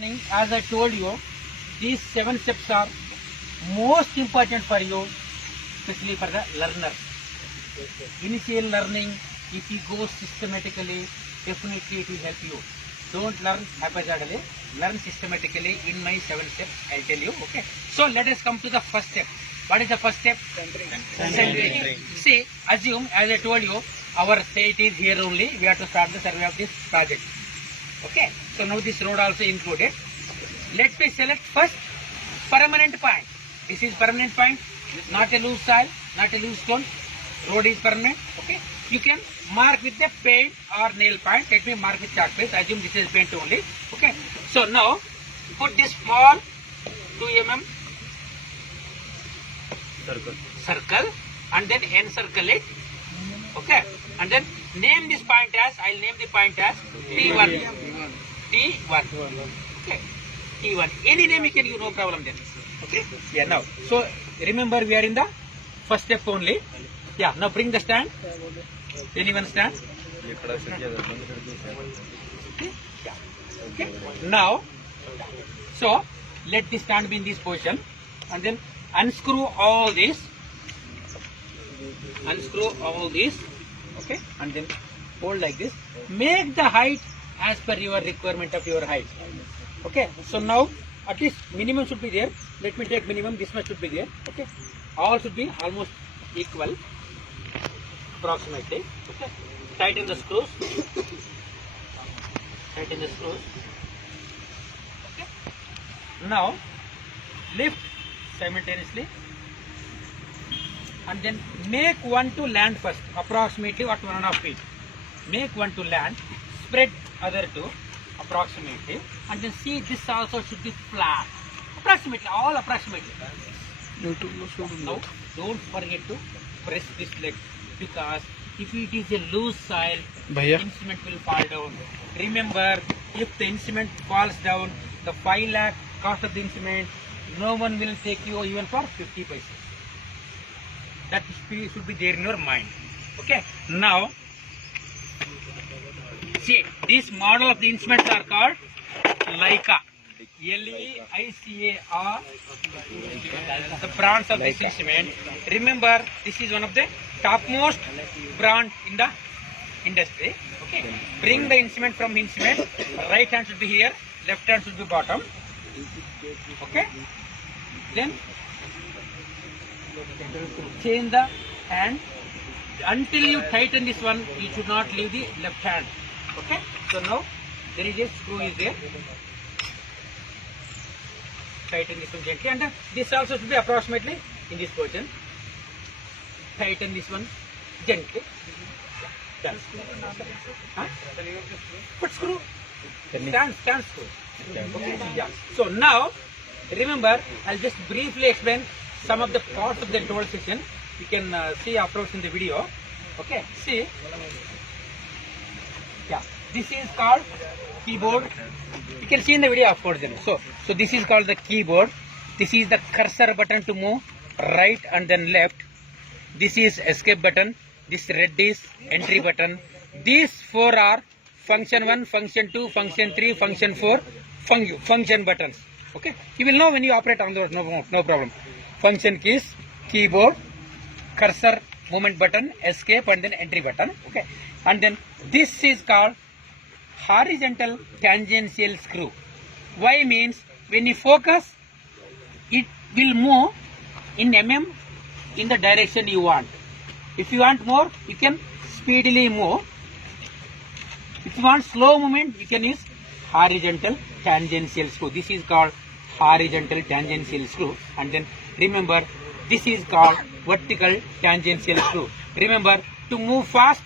learning, as I told you, these 7 steps are most important for you, especially for the learner. Initial learning, if you go systematically, definitely it will help you. Don't learn haphazardly, learn systematically in my 7 steps, I'll tell you. Okay. So let us come to the first step. What is the first step? Centering. See, assume, as I told you, our state is here only. We have to start the survey of this project. Okay. So now this road also included. Let me select first permanent point. This is permanent point, not a loose soil, not a loose stone. Road is permanent. Okay. You can mark with the paint or nail point. Let me mark with chalk paste. Assume this is paint only. Okay. So now put this small 2 mm circle and then encircle it. Okay. And then name this point as, I'll name the point as T1. T1. Okay. T1. Any name you can use, no problem then. Okay. Yeah, now. So remember we are in the first step only. Yeah, now bring the stand. Anyone stand? Okay. Yeah. Okay. Now, so let the stand be in this position and then unscrew all this. Unscrew all this. Okay. And then hold like this. Make the height as per your requirement of your height. Okay. So now at least minimum should be there. Let me take minimum. This much should be there. Okay. All should be almost equal. Approximately. Okay. Tighten the screws. Tighten the screws. Okay. Now lift simultaneously and then make one to land first. Approximately what 1.5 feet. Make one to land. Spread other two approximately and then see this also should be flat. Approximately, all approximately. Now don't forget to press this leg because if it is a loose soil, instrument will fall down. Remember, if the instrument falls down, the 5 lakh cost of the instrument, no one will take you even for 50 paise. That should be there in your mind. Okay. Now, see, this model of the instruments are called Leica. Leica, the brands of this instrument. Remember, this is one of the topmost brand in the industry. Okay. Bring the instrument from instrument. Right hand should be here, left hand should be bottom. Okay. Then change the hand. Until you tighten this one, you should not leave the left hand. Okay. So now there is a screw is there. Tighten this one gently and this also should be approximately in this position. Tighten this one gently. Done. Huh? Put screw. Stand screw. Okay. Yeah. So now remember, I'll just briefly explain some of the parts of the total section. You can see afterwards in the video. Okay. See. Yeah. This is called keyboard. You can see in the video of course. So this is called the keyboard. This is the cursor button to move right and then left. This is escape button. This red is entry button. These 4 are function 1, function 2, function 3, function 4, function buttons. Okay. You will know when you operate on those. No problem. Function keys, keyboard, cursor movement button, escape and then entry button. Okay. And then this is called horizontal tangential screw. Why means when you focus, it will move in mm in the direction you want. If you want more, you can speedily move. If you want slow movement, you can use horizontal tangential screw. This is called horizontal tangential screw. And then remember, this is called vertical tangential screw. Remember, to move fast,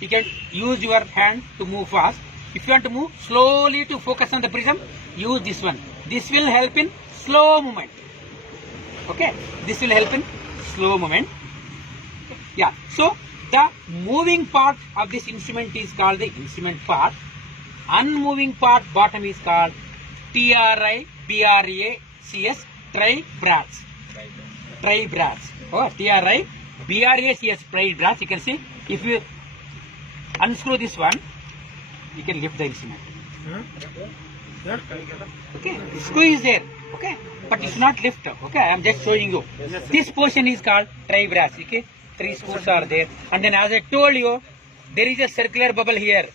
you can use your hand to move fast. If you want to move slowly to focus on the prism, use this one. This will help in slow movement. Okay, this will help in slow movement. Yeah, so the moving part of this instrument is called the instrument part. Unmoving part bottom is called TRI-BRACS, tri-brass. Tri-brass. Oh, TRI-BRACS, tri-brass. You can see, if you unscrew this one, you can lift the instrument. Okay, screw is there. Okay, but it's not lift up. Okay, I am just showing you. This portion is called tri brass. Okay, 3 screws are there, and then as I told you, there is a circular bubble here.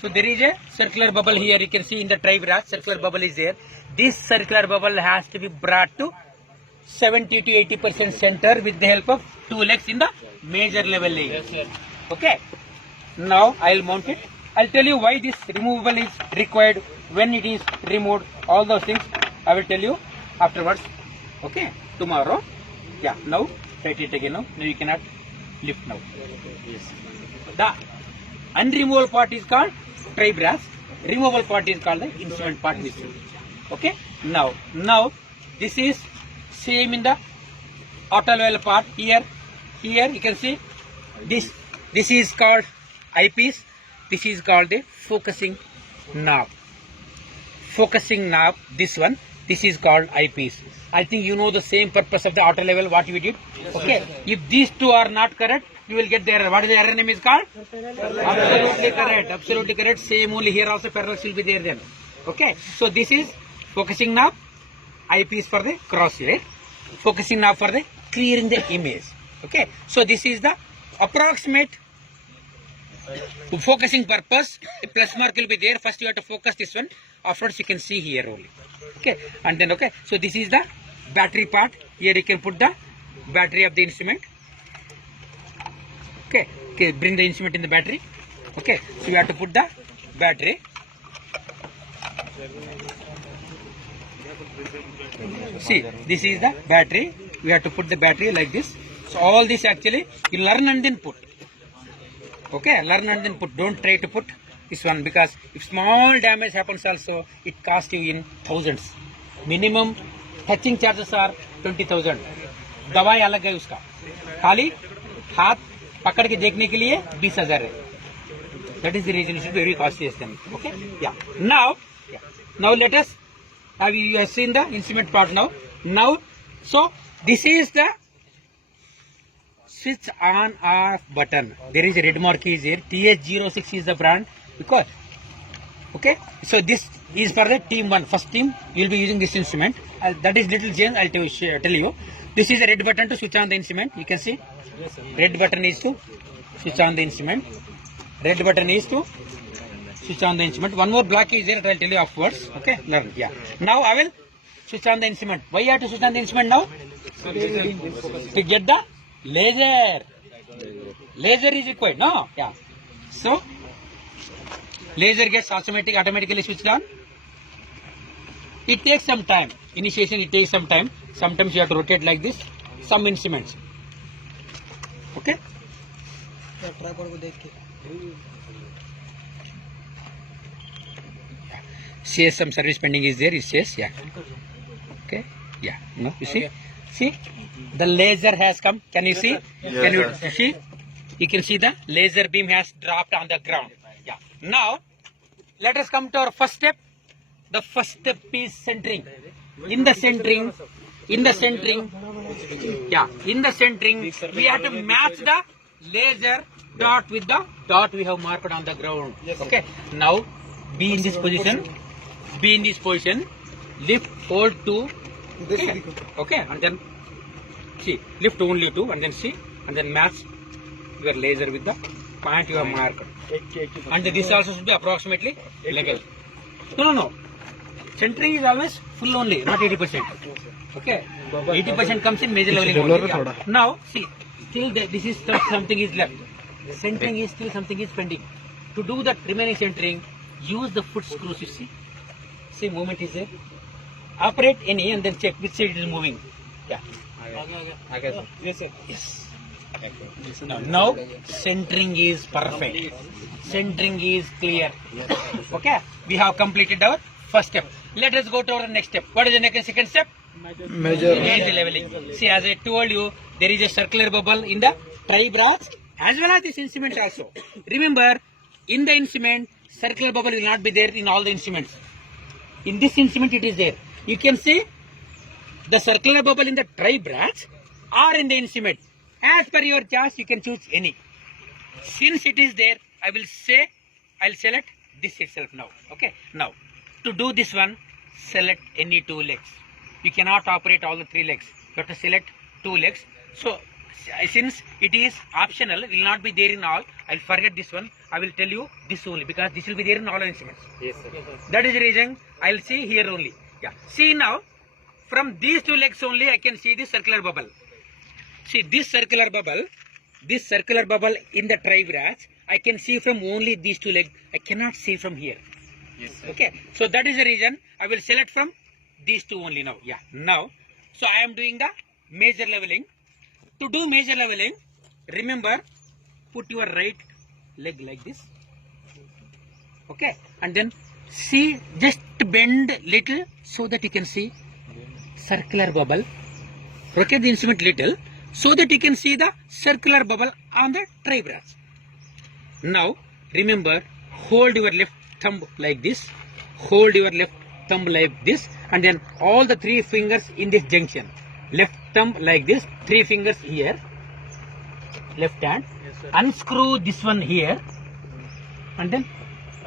So there is a circular bubble here. You can see in the tri brass, circular bubble is there. This circular bubble has to be brought to 70 to 80% center with the help of 2 legs in the major level leg. Okay. Now I will mount it. I'll tell you why this removable is required, when it is removed, all those things I will tell you afterwards. Okay. Tomorrow. Yeah. Now tight it again. Now you cannot lift now. Yes. The unremovable part is called tri brass. Removable part is called the instrument part. Okay. Now this is same in the auto level part. Here you can see this is called eyepiece. This is called the focusing knob. Focusing knob, this one, this is called eyepiece. I think you know the same purpose of the auto level what we did. Okay. If these two are not correct, you will get the error. What is the error name is called? Absolutely correct. Absolutely correct. Same only here also parallels will be there then. Okay. So this is focusing knob, eyepiece for the crosshair, focusing knob for the clearing the image. Okay. So this is the approximate focusing purpose. The plus mark will be there. First you have to focus this one. Afterwards you can see here only. Okay. And then okay. So this is the battery part. Here you can put the battery of the instrument. Okay. Okay. Bring the instrument in the battery. Okay. So you have to put the battery. See, this is the battery. We have to put the battery like this. So all this actually you learn and then put. Okay, learn and then put. Don't try to put this one, because if small damage happens also, it costs you in thousands. Minimum touching charges are 20,000. दवाई अलग है उसका, खाली हाथ पकड़ के देखने के लिए 20,000 है. That is the reason it should be very costly. Okay, yeah. Now let us have you have seen the instrument part now. So this is the switch on off button. There is a red mark is here. TH06 is the brand, because okay. So this is for the team 1. First team you will be using this instrument. That is little change. I'll tell you. This is a red button to switch on the instrument. You can see. Red button is to switch on the instrument. Red button is to switch on the instrument. One more black is there. I'll tell you afterwards. Okay. Learn. Yeah. Now I will switch on the instrument. Why you have to switch on the instrument now? To get the laser. Laser is required. No. Yeah. So laser gets automatically switched on. It takes some time. Initiation it takes some time. Sometimes you have to rotate like this. Some instruments. Okay. Says some service pending is there. It says yeah. Okay. Yeah. No. You see. See. The laser has come. Can you see? Yes, can you see? You can see the laser beam has dropped on the ground. Yeah. Now, let us come to our first step. The first step is centering. In the centering, we have to match the laser dot with the dot we have marked on the ground. Okay. Now, be in this position. Lift, hold 2. Okay. And then see, lift only 2, and then see, and then match your laser with the point you have marked. And this also should be approximately level. No. Centering is always full only, not 80%. Okay. 80% comes in major leveling only. Yeah. Now, see, still this is something is left. Centering is still something is pending. To do that remaining centering, use the foot screws. You see, movement is there. Operate any and then check which side it is moving. Yeah. Yes. Now centering is perfect. Centering is clear. Okay. We have completed our first step. Let us go to our next step. What is the second step? Major leveling. See, as I told you, there is a circular bubble in the tri brass as well as this instrument also. Remember, in the instrument, circular bubble will not be there in all the instruments. In this instrument, it is there. You can see the circular bubble in the tri brass or in the instrument. As per your choice, you can choose any. Since it is there, I'll select this itself now. Okay. Now, To do this one, select any two legs. You cannot operate all the three legs. You have to select two legs. So since it is optional, will not be there in all, I'll forget this one. I will tell you this only because this will be there in all instruments. Yes, sir. That is the reason I'll see here only. Yeah. See now, from these two legs only I can see this circular bubble. See this circular bubble in the tri-branch, I can see from only these two legs. I cannot see from here. Yes, sir. Okay. So that is the reason I will select from these two only now. Yeah. Now, so I am doing the major leveling. To do major leveling, remember, put your right leg like this. Okay. And then see, just bend little so that you can see circular bubble. Rotate the instrument little so that you can see the circular bubble on the tri-branch. Now, remember, hold your left thumb like this. Hold your left thumb like this. And then all the three fingers in this junction. Left thumb like this. Three fingers here. Left hand. Yes, sir. Unscrew this one here. And then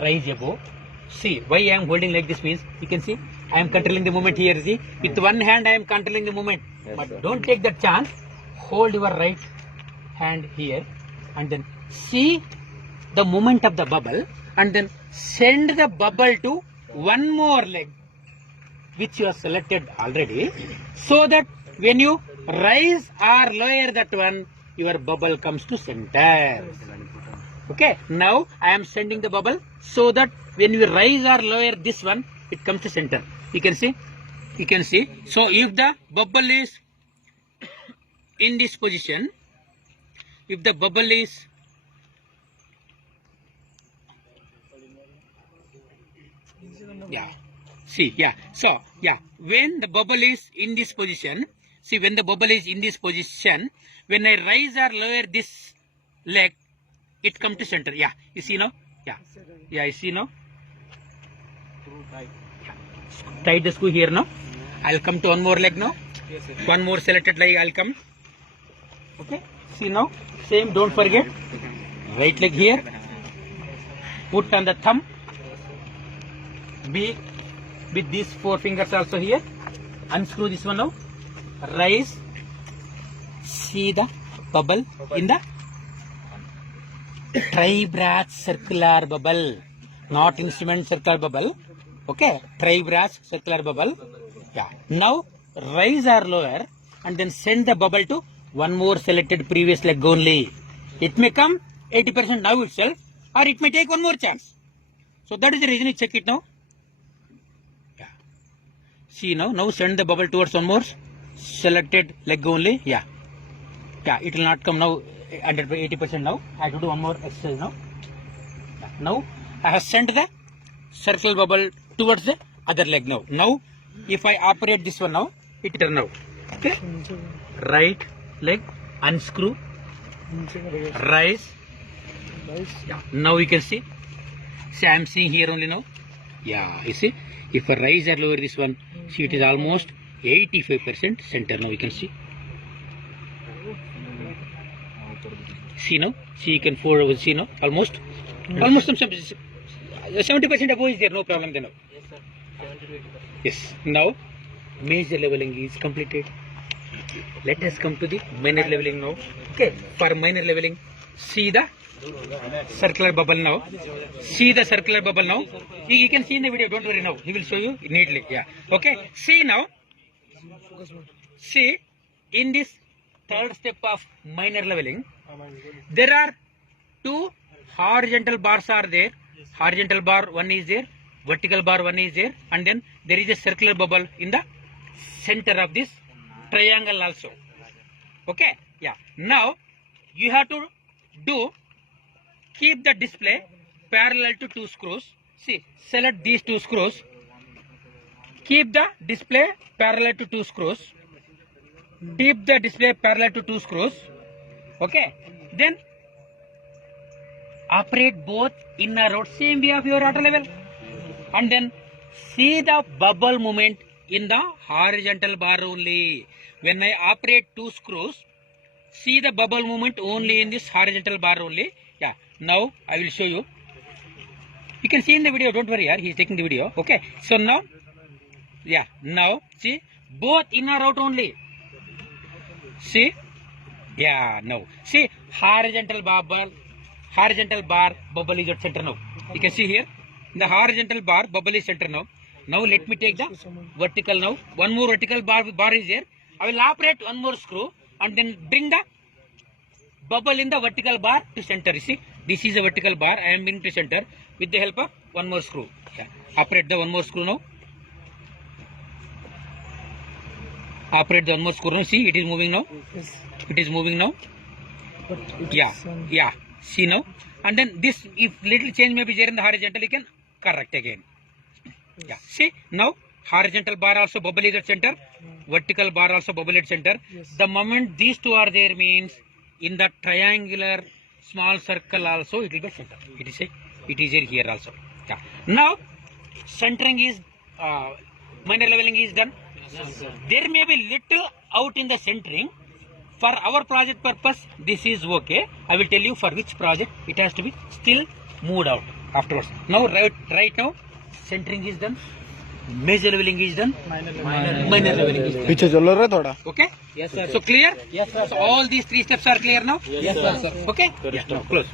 rise above. See, why I am holding like this means, you can see, I am controlling the movement here. See, with one hand I am controlling the movement. Yes, But sir. don't take that chance. Hold your right hand here. And then see the movement of the bubble. And then send the bubble to one more leg, which you have selected already, so that when you rise or lower that one, your bubble comes to center. Okay, now I am sending the bubble so that when you rise or lower this one, it comes to center. You can see. So if the bubble is in this position, when the bubble is in this position, when I rise or lower this leg, it comes to center. Yeah, you see now? Yeah, you see now? Tight the screw here now. I'll come to one more leg now. Yes, sir. One more selected leg I'll come. Okay, see now? Same, don't forget. Right leg here. Put on the thumb. Be with these four fingers also here. Unscrew this one now. Rise. See the bubble in the tri-branch circular bubble. Not instrument circular bubble. Okay. Tri-branch circular bubble. Yeah. Now rise or lower and then send the bubble to one more selected previous leg only. It may come 80% now itself, or it may take one more chance. So that is the reason you check it now. Yeah. See now send the bubble towards one more selected leg only. Yeah, it will not come now 80% now. I have to do one more exercise now. Yeah. Now I have sent the circle bubble towards the other leg now. Now if I operate this one now, it turn out. Okay. Right leg, unscrew, rise. Yeah. Now you can see. See, I am seeing here only now. Yeah, you see. If I rise or lower this one, see, it is almost 85% center now. You can see. See now. See, you can forward. See now. Almost some 70% above is there. No problem then now. Yes, sir. 70 to 80%. Yes. Now, major leveling is completed. Let us come to the minor leveling now. Okay. For minor leveling, see the circular bubble now. See the circular bubble now. You can see in the video. Don't worry now. He will show you neatly. Yeah. Okay. See now. See, in this third step of minor leveling, there are two horizontal bars are there. Horizontal bar one is there. Vertical bar one is there. And then there is a circular bubble in the center of this triangle also. Okay. Yeah. Now you have to keep the display parallel to two screws. See, select these two screws. Keep the display parallel to two screws. Keep the display parallel to two screws. Okay. Then operate both inner rod same way of your rotor level. And then see the bubble movement in the horizontal bar only. When I operate two screws, see the bubble movement only in this horizontal bar only. Yeah. Now I will show you. You can see in the video, don't worry, yaar, he is taking the video. Okay, so now, yeah, now, see, both in or out only. See, yeah, now, see, horizontal bar, bubble is at center now. You can see here, the horizontal bar, bubble is center now. Now let me take the vertical now. One more vertical bar is there. I will operate one more screw and then bring the bubble in the vertical bar to center. You see, this is a vertical bar. I am bringing to center with the help of one more screw. Yeah. Operate the one more screw now. Operate the one more screw now. See, it is moving now. It is moving now. Yeah, yeah. See now. And then this, if little change may be there in the horizontal, you can correct again. Yeah. See now, horizontal bar also bubble is at center. Vertical bar also bubble at center. The moment these two are there means in the triangular small circle also it will be center. It is here also. Yeah. Now centering is minor leveling is done. There may be little out in the centering. For our project purpose, this is okay. I will tell you for which project it has to be still moved out afterwards. Now right now centering is done. Major leveling is done. Minor leveling is done. पीछे चलो रे थोड़ा. Okay? Yes, sir. So clear? Yes, sir. So all these three steps are clear now? Yes, sir. Okay? Yeah, now close.